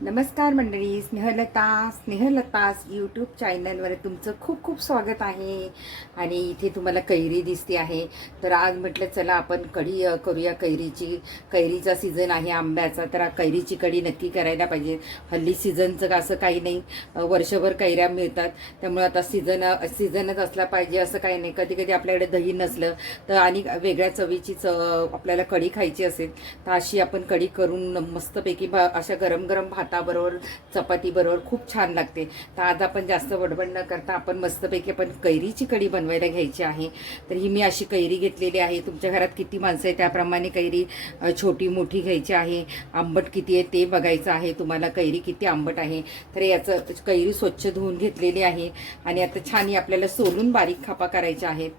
नमस्कार मंडळी स्नेहलता स्नेहलतास यूट्यूब चॅनलवर तुमचं खूप खूप स्वागत आहे. आणि इथे तुम्हाला कैरी दिसते आहे. तर आज म्हटलं चला आपण कढी करूया कैरीची. कैरीचा सीझन आहे आंब्याचा तर कैरीची कढी नक्की करायला पाहिजे. हल्ली सीझनचं असं काही नाही. वर्षभर कैऱ्या मिळतात. त्यामुळे आता सीझन सीझनच असला पाहिजे असं काही नाही. कधी कधी आपल्याकडे दही नसलं तर आणि वेगळ्या चवीची चव आपल्याला कढी खायची असेल तर अशी आपण कढी करून मस्तपैकी भा अशा गरम गरम भाताबरोबर चपातीबरोबर खूप छान लागते. तर आज आपण जास्त वडबड न करता आपण मस्तपैकी आपण कैरीची कढी बनवायला घ्यायची आहे. तर ही मी अशी कैरी घेतलेली आहे. तुमच्या घरात किती माणसं आहे त्याप्रमाणे कैरी छोटी मोठी घ्यायची आहे. आंबट किती आहे ते बघायचं आहे. तुम्हाला कैरी किती आंबट आहे. तर याचं कैरी स्वच्छ धुवून घेतलेली आहे. आणि आता छान ही आपल्याला सोलून बारीक खापा करायच्या आहेत.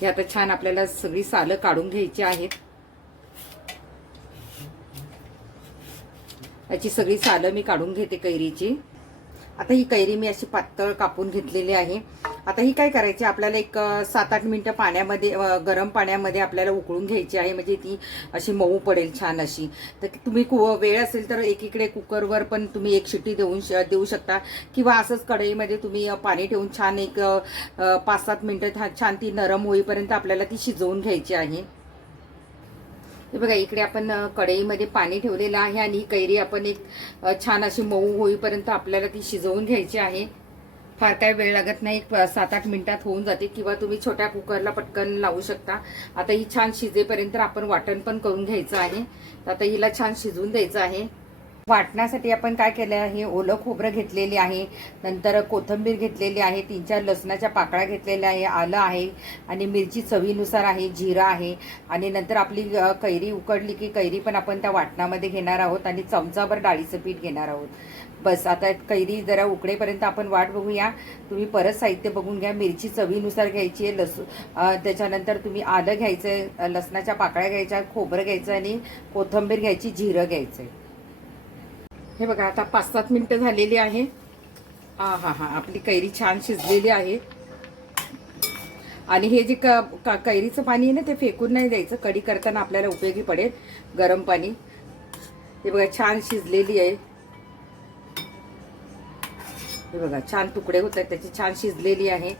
हे आता छान आपल्याला सगळी सालं काढून घ्यायची आहेत. याची सगळी सालं मी काढून घेते कैरीची. आता ही कैरी मी अशी पातळ कापून घेतलेली आहे. आता ही काय करायची? आपल्याला एक सात आठ मिनटं पाण्यामध्ये गरम पाण्यामध्ये आपल्याला उकळून घ्यायची आहे. म्हणजे ती अशी मऊ पडेल छान अशी. तर तुम्ही कु- वेळ असेल तर एकीकडे कुकरवर पण तुम्ही एक शिट्टी देऊन श- देऊ शकता. किंवा असंच कढईमध्ये तुम्ही पाणी ठेवून छान एक पाच सात मिनटं छान ती नरम होईपर्यंत आपल्याला ती शिजवून घ्यायची आहे. हे बघा इकडे आपण कढईमध्ये पाणी ठेवलेलं आहे आणि ही कैरी आपण एक छान अशी मऊ होईपर्यंत आपल्याला ती शिजवून घ्यायची आहे. फार काय वेळ लागत नाही एक सात आठ मिनिटात होऊन जाते किंवा तुम्ही छोट्या कुकरला पटकन लावू शकता. आता ही छान शिजेपर्यंत आपण वाटण पण करून घ्यायचं आहे. तर आता हिला छान शिजवून द्यायचं आहे. वाटण्यासाठी आपण काय केलं आहे ओलं खोबरं घेतलेली आहे. नंतर कोथिंबीर घेतलेली आहे. तीन चार लसणाच्या पाकळ्या घेतलेल्या आहे. आलं आहे. आणि मिरची चवीनुसार आहे. जिरं आहे. आणि नंतर आपली कैरी उकडली की कैरी पण आपण त्या वाटणामध्ये घेणार आहोत. आणि चमचाभर डाळीचं पीठ घेणार आहोत. बस आता कैरी जरा उकडेपर्यंत आपण वाट बघूया. तुम्ही परत साहित्य बघून घ्या. मिरची चवीनुसार घ्यायची आहे. लसू त्याच्यानंतर तुम्ही आलं घ्यायचं आहे लसणाच्या पाकळ्या घ्यायच्या खोबरं घ्यायचं आणि कोथिंबीर घ्यायची जिरं घ्यायचं आहे हे बघा आता पाच सात मिनटं झालेली आहे. हा हा हा आपली कैरी छान शिजलेली आहे. आणि हे जे क का कैरीचं पाणी आहे ना ते फेकून नाही द्यायचं. कढी करताना आपल्याला उपयोगी पडेल गरम पाणी. हे बघा छान शिजलेली आहे. हे बघा छान तुकडे होत आहेत त्याची छान शिजलेली आहे.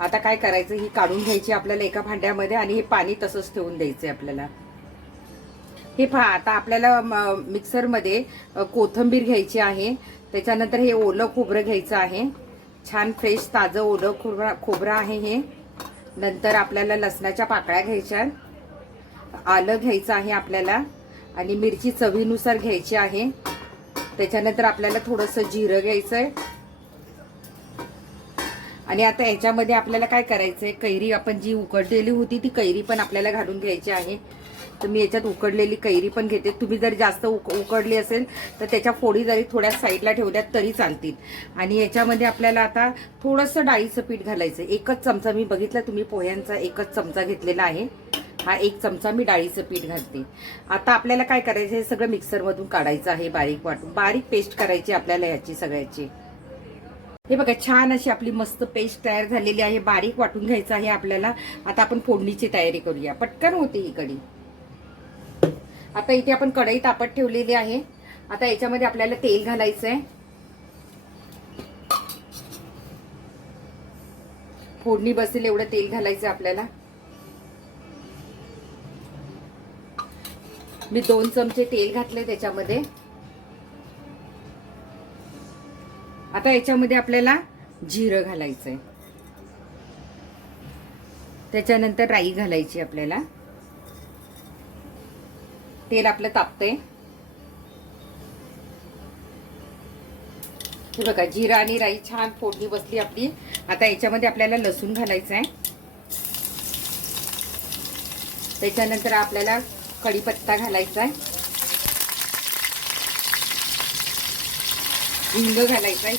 आता काय करायचं ही काढून घ्यायची आपल्याला एका भांड्यामध्ये आणि हे पाणी तसंच ठेवून द्यायचं आहे आपल्याला. हे पहा आता आपल्याला म- मिक्सरमध्ये कोथंबीर कोथिंबीर घ्यायची आहे. त्याच्यानंतर हे ओलं खोबरं घ्यायचं आहे. छान फ्रेश ताजं ओलं खोबरं खोबरं आहे हे. नंतर आपल्याला लसणाच्या पाकळ्या घ्यायच्या आलं घ्यायचं आहे आपल्याला. आणि मिरची चवीनुसार घ्यायची आहे. त्याच्यानंतर आपल्याला थोडंसं जिरं घ्यायचं आहे आणि आता याच्यामध्ये आपल्याला काय करायचं आहे कैरी आपण जी उकडलेली होती ती कैरी पण आपल्याला घालून घ्यायची आहे. तर मी याच्यात उकडलेली कैरी पण घेते. तुम्ही जर जास्त उक उकडली असेल तर त्याच्या फोडी जरी थोड्या साईडला ठेवल्यात तरी चालतील. आणि याच्यामध्ये आपल्याला आता थोडंसं डाळीचं पीठ घालायचं एकच चमचा मी बघितला तुम्ही पोह्यांचा एकच चमचा घेतलेला आहे. हा एक चमचा मी डाळीचं पीठ घालते. आता आपल्याला काय करायचं हे सगळं मिक्सरमधून काढायचं आहे बारीक वाटून. बारीक पेस्ट करायची आपल्याला याची सगळ्याची. हे बघा छान अशी आपली मस्त पेस्ट तयार झालेली आहे. बारीक वाटून घ्यायचं आहे आपल्याला. आता आपण फोडणीची तयारी करूया. पटकन होते ही कडी आता इथे आपण कढई तापत ठेवलेली आहे. आता याच्यामध्ये आपल्याला तेल घालायचं आहे फोडणी बसेल एवढं तेल घालायचं आपल्याला. मी दोन चमचे तेल घातले त्याच्यामध्ये. आता याच्यामध्ये आपल्याला जिरं घालायचं आहे त्याच्यानंतर राई घालायची आपल्याला. तेल आपलं तापतंय. हे बघा जिरा आणि राई छान फोडणी बसली आपली. आता याच्यामध्ये आपल्याला लसूण घालायचं आहे. त्याच्यानंतर आपल्याला कढीपत्ता घालायचा आहे. हिंग घालायचं आहे.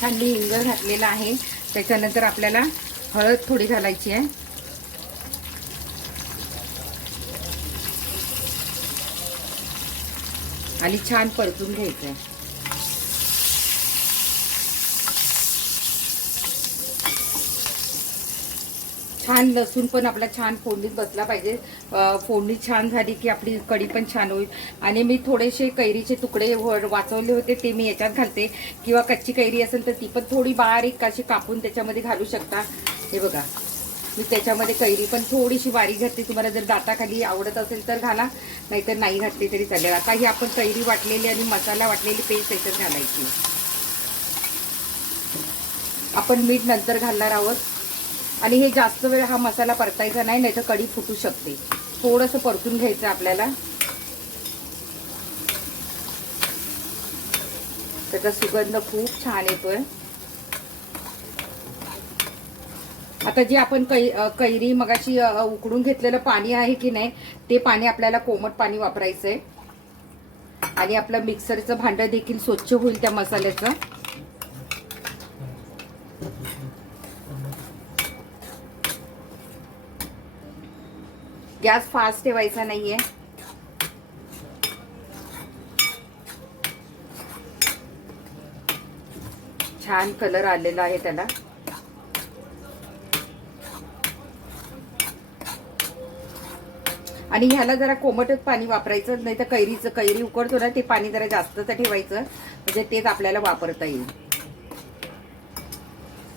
खाली हिंग घातलेला आहे. त्याच्यानंतर आपल्याला हळद थोडी घालायची आहे. आणि छान परतून घ्यायचं आहे. छान लसूण पण आपला छान फोडणीत बसला पाहिजे. फोडणी छान झाली की आपली कढी पण छान होईल. आणि मी थोडेसे कैरीचे तुकडे वाचवले होते ते मी याच्यात घालते. किंवा कच्ची कैरी असेल तर ती पण थोडी बारीक अशी कापून त्याच्यामध्ये घालू शकता. हे बघा. मी त्याच्यामध्ये कैरी पण थोडीशी बारीक घातली. तुम्हाला जर दाताखाली आवडत असेल तर घाला. नाहीतर नाही घातली तरी चालेल. आता ही आपण कैरी वाटलेली आणि मसाला वाटलेली पेस्ट त्याच्यात घालायची. आपण मीठ नंतर घालणार आहोत. आणि हे जास्त वेळ हा मसाला परतायचा नाही नाही तर कढी फुटू शकते. थोडंसं परतून घ्यायचं आपल्याला. त्याचा सुगंध खूप छान येतोय. आता जे आपण कै कैरी मगाशी उकडून घेतलेलं पाणी आहे की नाही ते पाणी आपल्याला कोमट पाणी वापरायचंय. आणि आपलं मिक्सरचं भांडं देखील स्वच्छ होईल त्या मसाल्याचं. गॅस फास्ट ठेवायचा नाहीये. छान कलर आलेला आहे त्याला. आणि ह्याला जरा कोमटच पाणी वापरायचं नाही तर कैरीचं कैरी उकडतो ना ते पाणी जरा जास्तच ठेवायचं. म्हणजे तेच आपल्याला वापरता येईल.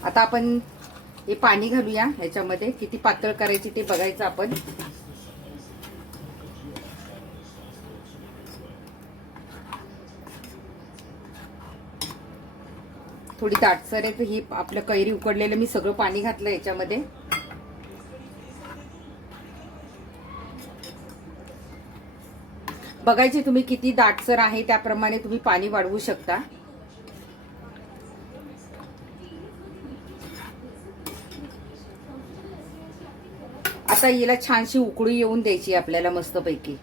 आता आपण हे पाणी घालूया ह्याच्यामध्ये किती पातळ करायची ते बघायचं आपण. थोडी दाटसर आहे तर ही आपलं कैरी उकडलेलं मी सगळं पाणी घातलं याच्यामध्ये. बघायचे तुम्ही किती दाटसर आहे त्याप्रमाणे तुम्ही पाणी वाढवू शकता. आता हिला छानशी उकळी येऊन द्यायची आपल्याला मस्तपैकी.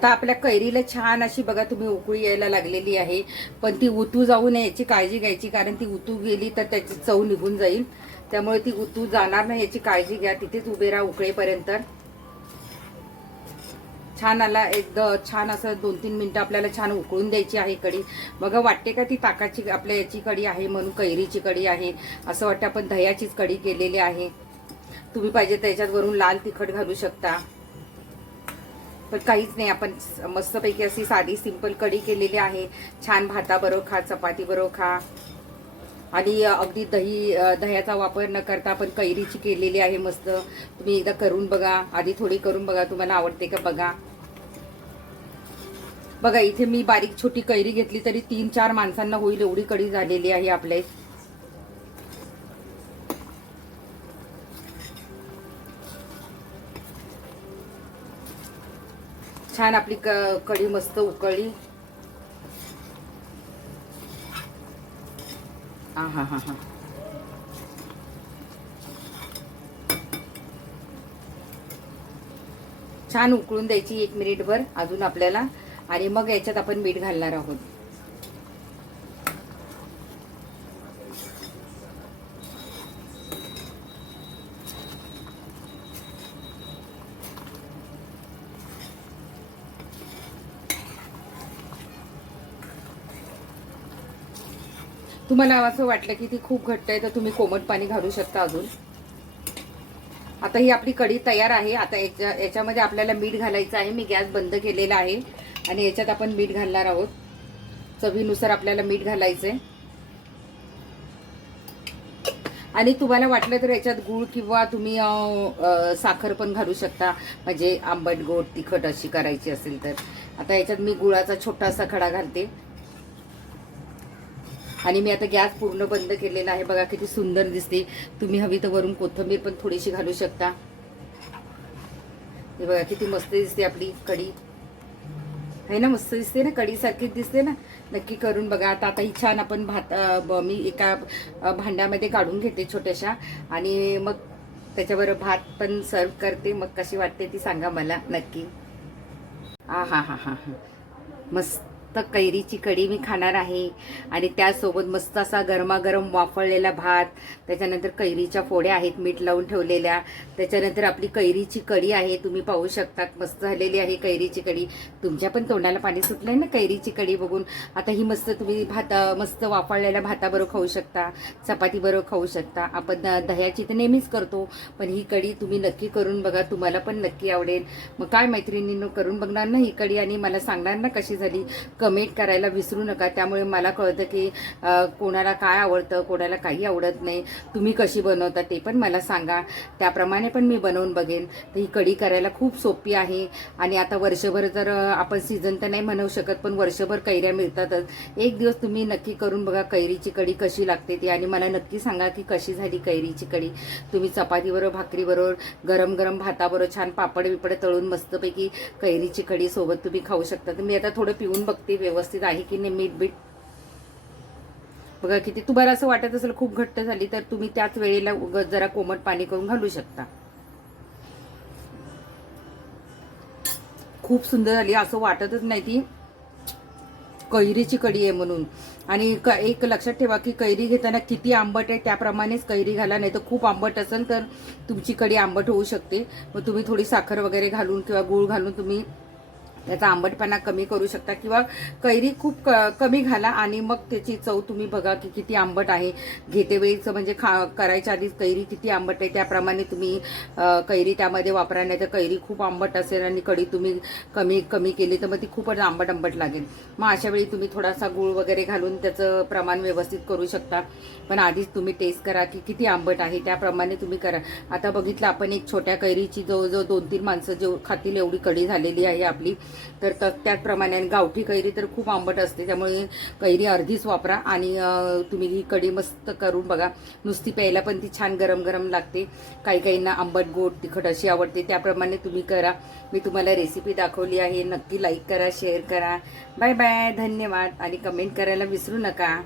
आता आपल्या कैरीला छान अशी बघा तुम्ही उकळी यायला लागलेली आहे. पण ती उतू जाऊ नये याची काळजी घ्यायची कारण ती उतू गेली तर त्याची चव निघून जाईल. त्यामुळे ती उतू जाणार नाही याची काळजी घ्या. तिथेच उभे राहा उकळेपर्यंत. छान आला एक छान असं दोन तीन मिनटं आपल्याला छान उकळून द्यायची आहे कढी. बघा वाटते का ती ताकाची आपल्या याची कढी आहे म्हणून कैरीची कढी आहे. असं वाटतं आपण दह्याचीच कढी केलेली आहे. तुम्ही पाहिजे त्याच्यात वरून लाल तिखट घालू शकता. पण काहीच नाही आपण मस्तपैकी अशी साधी सिंपल कढी केलेली आहे. छान भाताबरोबर खा चपाती बरोबर खा आणि अगदी दही दह्याचा वापर न करता आपण कैरीची केलेली आहे मस्त. तुम्ही एकदा करून बघा. आधी थोडी करून बघा तुम्हाला आवडते का बघा. बघा इथे मी बारीक छोटी कैरी घेतली तरी तीन चार माणसांना होईल एवढी कढी झालेली आहे आपले छान आपली कढी मस्त उकळली. हा हा हा हा. छान उकळून द्यायची एक मिनिटभर अजून आपल्याला. आणि मग याच्यात आपण मीठ घालणार आहोत. तुम्हाला असं वाटलं की ती खूप घट्ट आहे तर तुम्ही कोमट पाणी घालू शकता अजून. आता ही आपली कढी तयार आहे. आता याच्या याच्यामध्ये आपल्याला मीठ घालायचं आहे. मी गॅस बंद केलेला आहे आणि याच्यात आपण मीठ घालणार आहोत. चवीनुसार आपल्याला मीठ घालायचं आहे आणि तुम्हाला वाटलं तर याच्यात गूळ किंवा तुम्ही साखर पण घालू शकता. म्हणजे आंबट गोड तिखट अशी करायची असेल तर. आता याच्यात मी गुळाचा छोटासा खडा घालते. आणि मी आता गॅस पूर्ण बंद केलेला आहे. बघा किती सुंदर दिसते. तुम्ही हवी तर वरून कोथिंबीर पण थोडीशी घालू शकता. हे बघा किती मस्त दिसते आपली कढी. आहे ना मस्त दिसते ना कढीसारखीच दिसते ना. नक्की करून बघा. आता आता ही छान आपण भात ब- मी एका भांड्यामध्ये काढून घेते छोट्याशा. आणि मग त्याच्यावर भात पण सर्व करते. मग कशी वाटते ती सांगा मला नक्की. आ हा हा हा हा. मस्त. मस्त कैरीची कढी मी खाणार आहे. आणि त्यासोबत मस्त असा गरमागरम वाफळलेला भात त्याच्यानंतर कैरीच्या फोड्या आहेत मीठ लावून ठेवलेल्या. त्याच्यानंतर आपली कैरीची कढी आहे तुम्ही पाहू शकतात. मस्त झालेली आहे कैरीची कढी. तुमच्या पण तोंडाला पाणी सुटलंय ना कैरीची कढी बघून? आता ही मस्त तुम्ही भात मस्त वाफळलेल्या भाताबरोबर खाऊ शकता. चपातीबरोबर खाऊ शकता. आपण द- दह्याची तर नेहमीच करतो पण ही कढी तुम्ही नक्की करून बघा. तुम्हाला पण नक्की आवडेल. मग काय मैत्रिणींनो करून बघणार ना ही कढी? आणि मला सांगणार ना कशी झाली? कमेंट करायला विसरू नका. त्यामुळे मला कळतं की कोणाला काय आवडतं कोणाला काही आवडत नाही. तुम्ही कशी बनवता ते पण मला सांगा. त्याप्रमाणे पण मी बनवून बघेन. तर ही कढी करायला खूप सोपी आहे. आणि आता वर्षभर जर आपण सीझन तर नाही म्हणू शकत पण वर्षभर कैऱ्या मिळतातच. एक दिवस तुम्ही नक्की करून बघा कैरीची कढी कशी लागते ती. आणि मला नक्की सांगा की कशी झाली कैरीची कढी. तुम्ही चपातीबरोबर भाकरीबरोबर गरम गरम भाताबरोबर छान पापड बिपड तळून मस्तपैकी कैरीची कढी सोबत तुम्ही खाऊ शकता. तर मी आता थोडं पिऊन बघते. व्यवस्थित आहे की नाही मीठ बीठ? बघा किती तुम्हाला असं वाटत असेल खूप घट्ट झाली तर तुम्ही त्याच वेळेला जरा कोमट पाणी करून घालू शकता. खूप सुंदर झाली असं वाटतच नाही ती कैरीची कढी आहे म्हणून. आणि क- एक लक्षात ठेवा की कैरी घेताना किती आंबट आहे त्याप्रमाणेच कैरी घाला नाही तर खूप आंबट असेल तर तुमची कढी आंबट होऊ शकते. मग तुम्ही थोडी साखर वगैरे घालून किंवा गूळ घालून तुम्ही त्याचा आंबटपणा कमी करू शकता किंवा कैरी खूप क- कमी घाला आणि मग त्याची चव तुम्ही बघा की किती आंबट आहे. घेतेवेळीचं म्हणजे खा करायच्या आधीच कैरी किती आंबट आहे त्याप्रमाणे तुम्ही कैरी त्यामध्ये वापरा नाही तर कैरी खूप आंबट असेल आणि कढी तुम्ही कमी कमी केली तर मग ती खूपच आंबट आंबट लागेल. मग अशा वेळी तुम्ही थोडासा गूळ वगैरे घालून त्याचं प्रमाण व्यवस्थित करू शकता. पण आधीच तुम्ही टेस्ट करा की किती आंबट आहे त्याप्रमाणे तुम्ही करा. आता बघितलं आपण एक छोट्या कैरीची जवळजवळ दोन तीन माणसं जेव खातील एवढी कढी झालेली आहे आपली. तर त्याचप्रमाणे आणि गावठी कैरी तर खूप आंबट असते त्यामुळे कैरी अर्धीच वापरा. आणि तुम्ही ही कढी मस्त करून बघा. नुसती प्यायला पण ती छान गरम गरम लागते. काही काहींना आंबट गोड तिखट अशी आवडते. त्याप्रमाणे तुम्ही करा. मी तुम्हाला रेसिपी दाखवली आहे. नक्की लाईक करा शेअर करा. बाय बाय धन्यवाद. आणि कमेंट करायला विसरू नका.